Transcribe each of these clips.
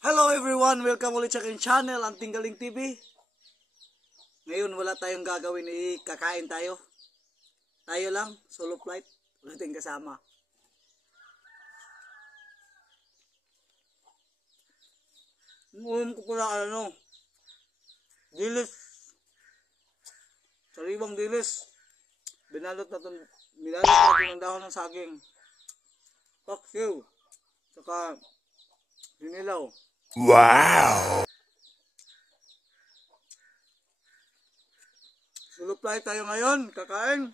Hello everyone! Welcome ulit sa aking channel, ang Tinggaling TV. Ngayon wala tayong gagawin, kakain tayo. Tayo lang, solo flight. Wala tayong kasama. Umulam ko pala dilis. Sariwang dilis. Binalot natin ng dahon ng saging. Paksiw. Saka hinilaw. Wow! Solo flight tayo ngayon, kakain.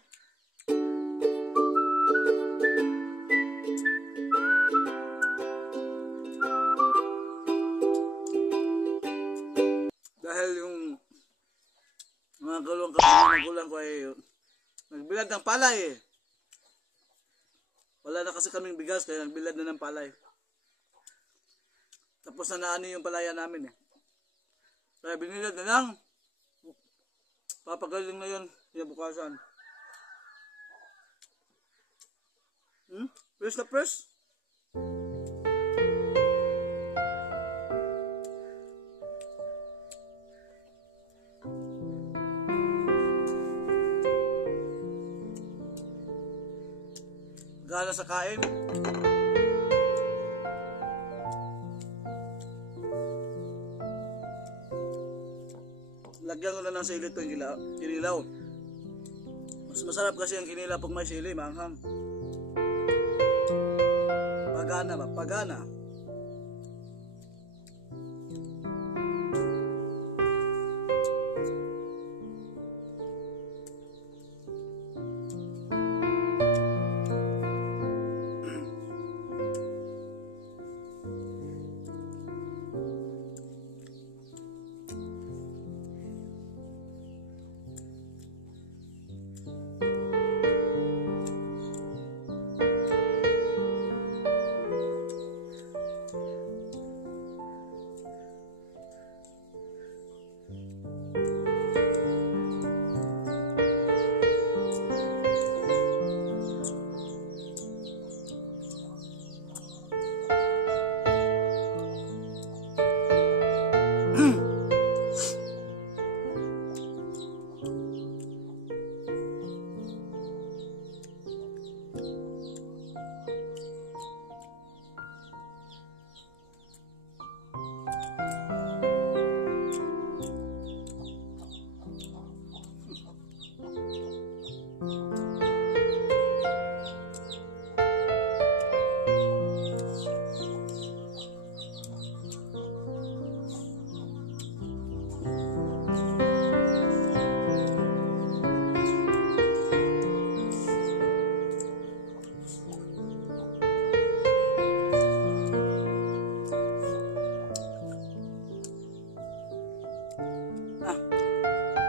Dahil yung mga magulang ko ay nagbilad ng palay. Wala na kasi kaming bigas kaya nagbilad na ng palay. Tapos na naano yung palaya namin . Kaya binilad na lang. Papagaling na yun, kinabukasan. Press na press. Gana sa kain. Lagyan ko na ng sili ito yung kinilaw. Mas masarap kasi ang kinilaw pag may sili, manghang. Pagana ba? Pagana.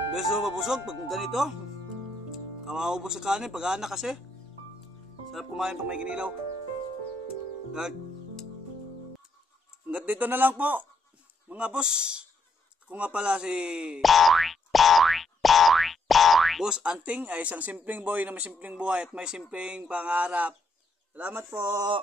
Beso mabusog pag ganito. Kawaubos sa kanin pag anak kasi. Sarap kumain pag may kinilaw. Hanggat dito na lang po mga boss. Ako nga pala si Boss Anting ay isang simpleng boy na may simpleng buhay at may simpleng pangarap. Salamat po.